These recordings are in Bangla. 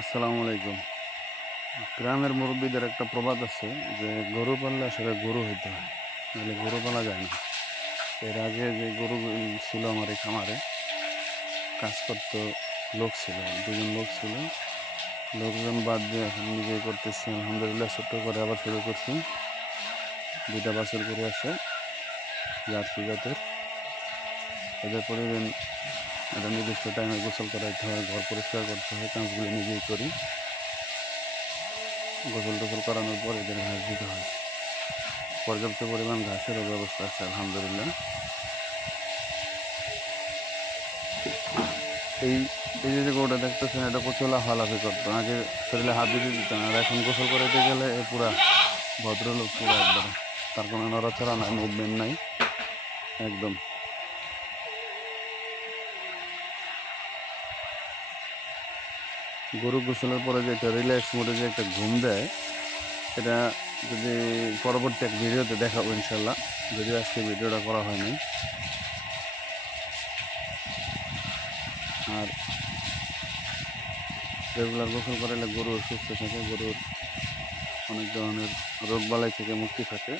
আসসালামু আলাইকুম। গ্রামের মুরব্বীদের একটা প্রবাদ আছে যে গরু পাললে আসলে গরু হইতে হয়, নাহলে গরু পালা যায় না। এর আগে যে গরু ছিল আমার এই খামারে, কাজ করতো লোক ছিল, দুজন লোক ছিল। লোকজন বাদ দিয়ে এখন নিজেই করতেছি, আলহামদুলিল্লাহ। ছোট্ট করে আবার শুরু করছি। দুইটা বাছুর করে আছে, জার্সি জাতের। এদের প্রতিদিন একটা নির্দিষ্ট টাইমে গোসল করাইতে হয়, ঘর পরিষ্কার করতে হয়, কাজগুলো নিজেই করি। গোসল টোসল করানোর পর এদের ঘাস দিতে হয়। পর্যাপ্ত পরিমাণ ঘাসেরও ব্যবস্থা আছে, আলহামদুলিল্লাহ। এই এই যে গরুটা দেখতেছেন, এটা প্রচুর লাফালাফি করতো। আগে শরীরে হাত দিতে দিত না, আর এখন গোসল করাইতে গেলে এ পুরা ভদ্রলোক, পুরো একবারে। তার কোনো নড়াচড়া নাই, মুভমেন্ট নাই, একদম। গরু গোসলের পরে যে একটা রিল্যাক্স মোডে যে একটা ঘুম দেয়, এটা যদি পরবর্তী এক ভিডিওতে দেখাবো ইনশাল্লাহ। যদিও আজকে ভিডিওটা করা হয়নি। আর রেগুলার গোসল করালে গরু সুস্থ থাকে, গরুর অনেক ধরনের রোগবালাই থেকে মুক্তি থাকে।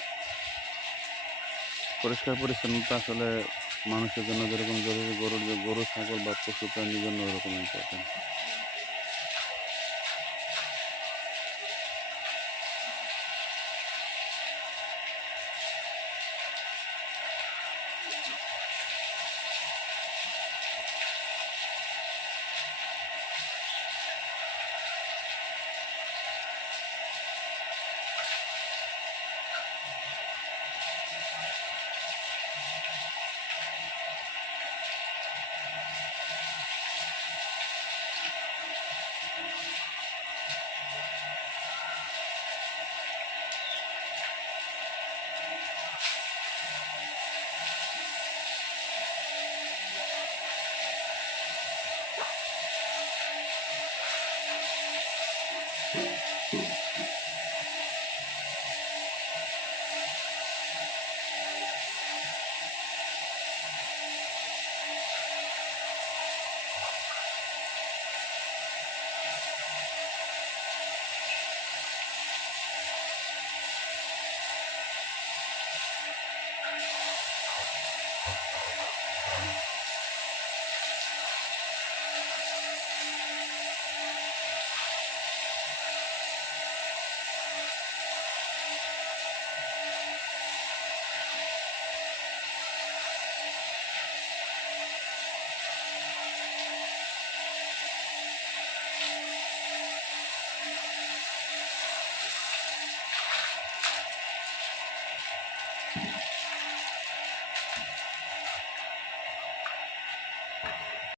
পরিষ্কার পরিচ্ছন্নতা আসলে মানুষের জন্য যেরকম জরুরি, গরু ছাগল বা পশু প্রাণীর জন্য ওরকম ইম্পর্টেন্ট।